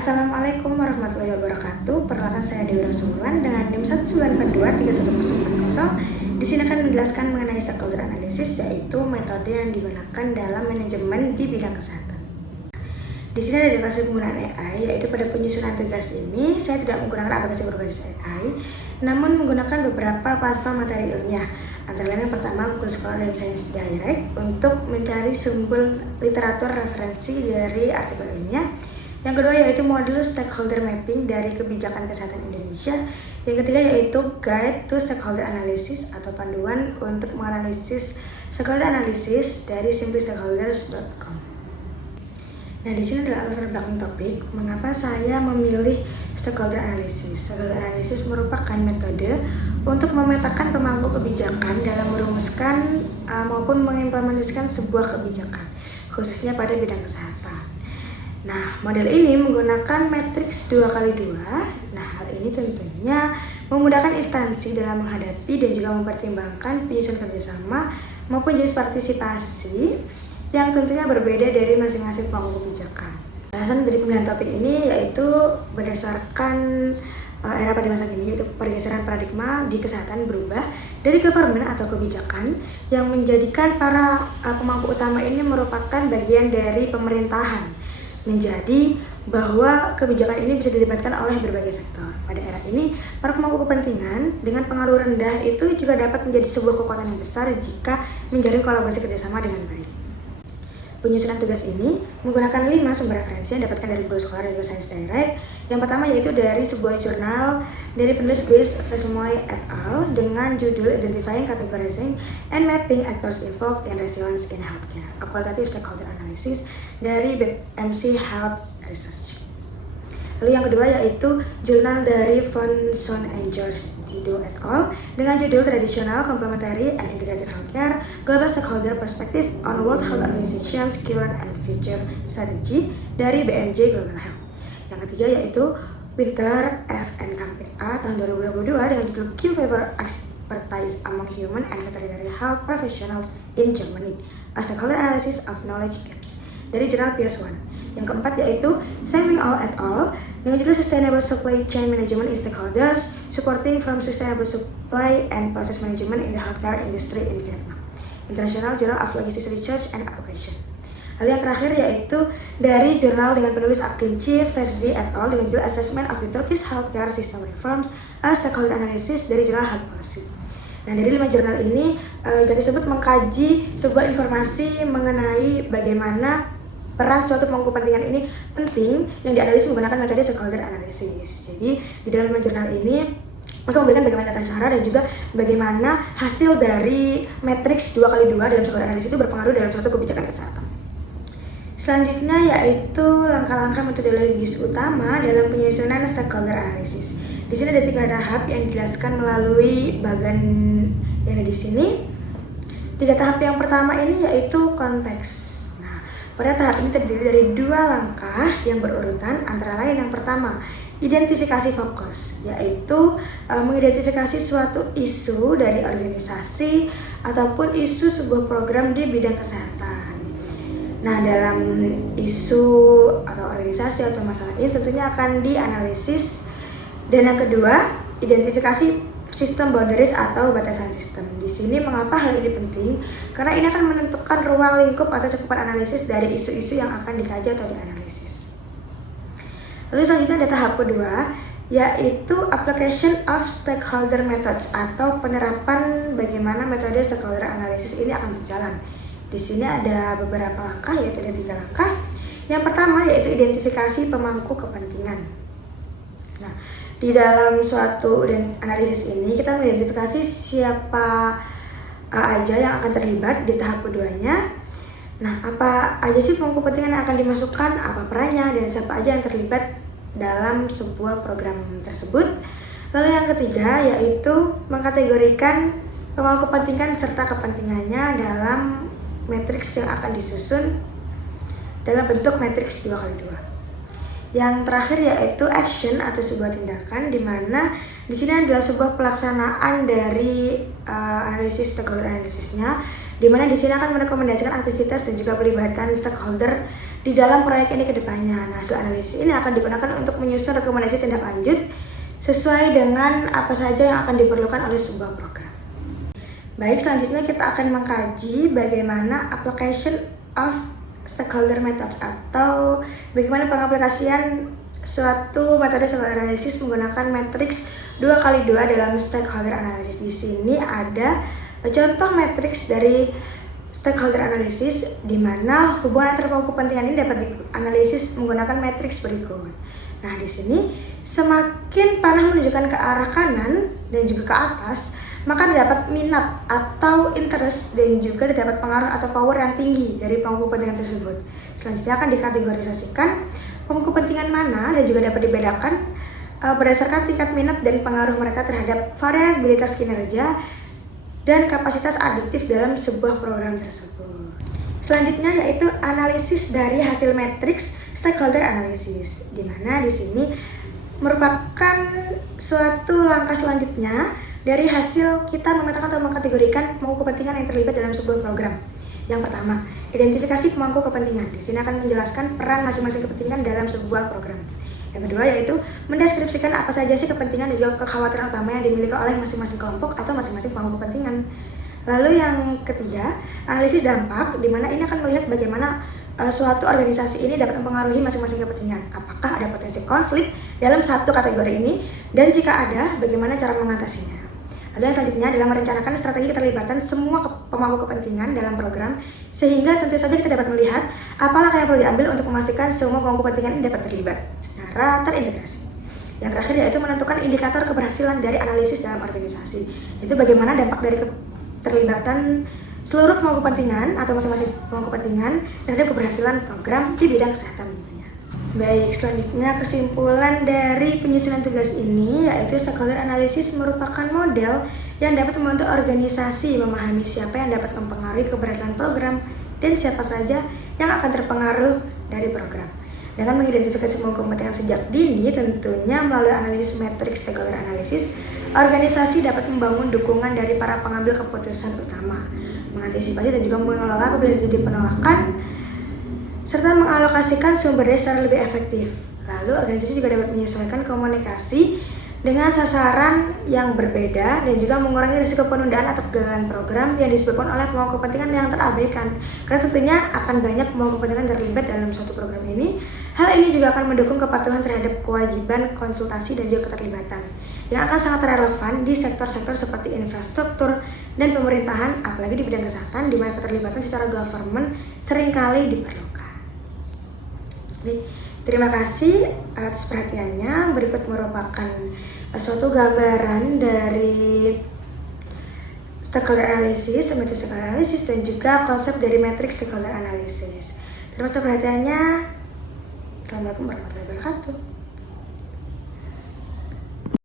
Assalamualaikum warahmatullahi wabarakatuh. Perkenalkan saya Dewi Rasulullah dengan NIM 1923110. Di sini akan menjelaskan mengenai stakeholder analysis, yaitu metode yang digunakan dalam manajemen di bidang kesehatan. Di sini ada indikasi penggunaan AI, yaitu pada penyusunan tugas ini saya tidak menggunakan aplikasi berbasis AI, namun menggunakan beberapa platform materi ilmiah. Antara lain yang pertama Google Scholar dan Science Direct untuk mencari sumber literatur referensi dari artikel ilmiah. Yang kedua yaitu modul stakeholder mapping dari kebijakan kesehatan Indonesia. Yang ketiga yaitu guide to stakeholder analysis atau panduan untuk menganalisis stakeholder analysis dari simplystakeholders.com. Nah, di sini adalah latar belakang topik mengapa saya memilih stakeholder analysis. Stakeholder analysis merupakan metode untuk memetakan pemangku kebijakan dalam merumuskan maupun mengimplementasikan sebuah kebijakan, khususnya pada bidang kesehatan. Nah, model ini menggunakan matriks 2x2. Nah, hal ini tentunya memudahkan instansi dalam menghadapi dan juga mempertimbangkan penyusunan kerjasama maupun jenis partisipasi yang tentunya berbeda dari masing-masing pemangku kebijakan. Alasan dari pemilihan topik ini yaitu berdasarkan era pada masa kini, yaitu pergeseran paradigma di kesehatan berubah dari government atau kebijakan yang menjadikan para pemangku utama ini merupakan bagian dari pemerintahan, menjadi bahwa kebijakan ini bisa dilibatkan oleh berbagai sektor. Pada era ini, para pemangku kepentingan dengan pengaruh rendah itu juga dapat menjadi sebuah kekuatan yang besar jika menjalin kolaborasi kerjasama dengan baik. Penyusunan tugas ini menggunakan 5 sumber referensi yang didapatkan dari Google Scholar dan juga Science Direct. Yang pertama yaitu dari sebuah jurnal dari penulis Grace Vesmoy et al. Dengan judul Identifying, Categorizing, and Mapping Actors Involved in Resilience in Healthcare, a Qualitative Stakeholder Analysis dari BMC Health Research. Lalu yang kedua yaitu jurnal dari Von Son and George Dido et al. Dengan judul Traditional, Complementary, and Integrated Healthcare, Global Stakeholder Perspective on World Health Organization's Current and Future Strategy dari BMJ Global Health. Yang ketiga yaitu Winter F. and KPA tahun 2022 dengan judul Key Favor Expertise Among Human and Veterinary Health Professionals in Germany, a Stakeholder Analysis of Knowledge Gaps dari jurnal PLOS ONE. Yang keempat yaitu Samuel et al. Dengan judul Sustainable Supply Chain Management in Stakeholders, Supporting from Sustainable Supply and Process Management in the Healthcare Industry in Vietnam, International Journal of Logistics Research and Application. Lalu yang terakhir yaitu dari jurnal dengan penulis Akinci Verzi et al. Dengan judul Assessment of the Turkish Healthcare System Reforms, a Stakeholder Analysis dari jurnal Health Policy. Nah, dari 5 jurnal ini disebut mengkaji sebuah informasi mengenai bagaimana peran suatu pemangku kepentingan ini penting yang dianalisis menggunakan metode stakeholder analysis. Jadi di dalam 5 jurnal ini mereka memberikan bagaimana tata cara dan juga bagaimana hasil dari matriks 2x2 dalam stakeholder analysis itu berpengaruh dalam suatu kebijakan kesehatan. Selanjutnya yaitu langkah-langkah metodologis utama dalam penyusunan stakeholder analysis. Di sini ada 3 tahap yang dijelaskan melalui bagan yang ada di sini. 3 tahap yang pertama ini yaitu konteks. Pada tahap ini terdiri dari 2 langkah yang berurutan, antara lain yang pertama, identifikasi fokus, yaitu mengidentifikasi suatu isu dari organisasi ataupun isu sebuah program di bidang kesehatan. Nah, dalam isu atau organisasi atau masalah ini tentunya akan dianalisis. Dan yang kedua, identifikasi sistem boundaries atau batasan sistem. Di sini mengapa hal ini penting? Karena ini akan menentukan ruang lingkup atau cakupan analisis dari isu-isu yang akan dikaji atau dianalisis. Lalu selanjutnya ada tahap kedua, yaitu application of stakeholder methods atau penerapan bagaimana metode stakeholder analysis ini akan berjalan. Di sini ada beberapa langkah, yaitu ada 3 langkah. Yang pertama yaitu identifikasi pemangku kepentingan. Nah, di dalam suatu analisis ini kita mengidentifikasi siapa aja yang akan terlibat di tahap keduanya. Nah, apa aja sih pemangku kepentingan yang akan dimasukkan, apa perannya, dan siapa aja yang terlibat dalam sebuah program tersebut. Lalu yang ketiga yaitu mengkategorikan pemangku kepentingan serta kepentingannya dalam matriks yang akan disusun dalam bentuk matriks 2x2. Yang terakhir yaitu action atau sebuah tindakan, di mana di sini adalah sebuah pelaksanaan dari analisis stakeholder analisisnya, di mana di sini akan merekomendasikan aktivitas dan juga pelibatan stakeholder di dalam proyek ini ke depannya. Nah, hasil analisis ini akan digunakan untuk menyusun rekomendasi tindak lanjut sesuai dengan apa saja yang akan diperlukan oleh sebuah program. Baik, selanjutnya kita akan mengkaji bagaimana application of stakeholder methods atau bagaimana pengaplikasian suatu metode stakeholder analysis menggunakan matriks 2x2 dalam stakeholder analysis. Di sini ada contoh matriks dari stakeholder analysis di mana hubungan antar pemangku kepentingan ini dapat dianalisis menggunakan matriks berikut. Nah, di sini semakin panah menunjukkan ke arah kanan dan juga ke atas, maka terdapat minat atau interest dan juga terdapat pengaruh atau power yang tinggi dari pemangku kepentingan tersebut. Selanjutnya akan dikategorisasikan pemangku kepentingan mana dan juga dapat dibedakan berdasarkan tingkat minat dan pengaruh mereka terhadap variabilitas kinerja dan kapasitas adiktif dalam sebuah program tersebut. Selanjutnya yaitu analisis dari hasil matriks stakeholder analysis, di mana di sini merupakan suatu langkah selanjutnya dari hasil kita memetakan atau mengkategorikan pemangku kepentingan yang terlibat dalam sebuah program. Yang pertama, identifikasi pemangku kepentingan. Di sini akan menjelaskan peran masing-masing kepentingan dalam sebuah program. Yang kedua yaitu mendeskripsikan apa saja sih kepentingan dan juga kekhawatiran utama yang dimiliki oleh masing-masing kelompok atau masing-masing pemangku kepentingan. Lalu yang ketiga, analisis dampak, di mana ini akan melihat bagaimana suatu organisasi ini dapat mempengaruhi masing-masing kepentingan. Apakah ada potensi konflik dalam satu kategori ini, dan jika ada, bagaimana cara mengatasinya. Lalu yang selanjutnya adalah merencanakan strategi keterlibatan semua pemangku kepentingan dalam program, sehingga tentu saja kita dapat melihat apa langkah yang perlu diambil untuk memastikan semua pemangku kepentingan ini dapat terlibat secara terintegrasi. Yang terakhir yaitu menentukan indikator keberhasilan dari analisis dalam organisasi, yaitu bagaimana dampak dari keterlibatan seluruh pemangku kepentingan atau masing-masing pemangku kepentingan terhadap keberhasilan program di bidang kesehatan tentunya. Baik, selanjutnya kesimpulan dari penyusunan tugas ini yaitu stakeholder analysis merupakan model yang dapat membantu organisasi memahami siapa yang dapat mempengaruhi keberhasilan program dan siapa saja yang akan terpengaruh dari program. Dengan mengidentifikasi pemangku kepentingan sejak dini, tentunya melalui analisis matriks stakeholder analysis, organisasi dapat membangun dukungan dari para pengambil keputusan utama, mengantisipasi dan juga mengelola apabila terjadi penolakan, serta mengalokasikan sumber daya secara lebih efektif. Lalu organisasi juga dapat menyesuaikan komunikasi dengan sasaran yang berbeda dan juga mengurangi risiko penundaan atau kegagalan program yang disebabkan oleh pemangku kepentingan yang terabaikan. Karena tentunya akan banyak pemangku kepentingan terlibat dalam suatu program ini. Hal ini juga akan mendukung kepatuhan terhadap kewajiban konsultasi dan juga keterlibatan yang akan sangat relevan di sektor-sektor seperti infrastruktur dan pemerintahan, apalagi di bidang kesehatan di mana keterlibatan secara government seringkali diperlukan. Terima kasih atas perhatiannya. Berikut merupakan suatu gambaran dari stakeholder analysis, metode stakeholder analysis, dan juga konsep dari matriks stakeholder analysis. Terima kasih perhatiannya. Assalamualaikum warahmatullahi wabarakatuh.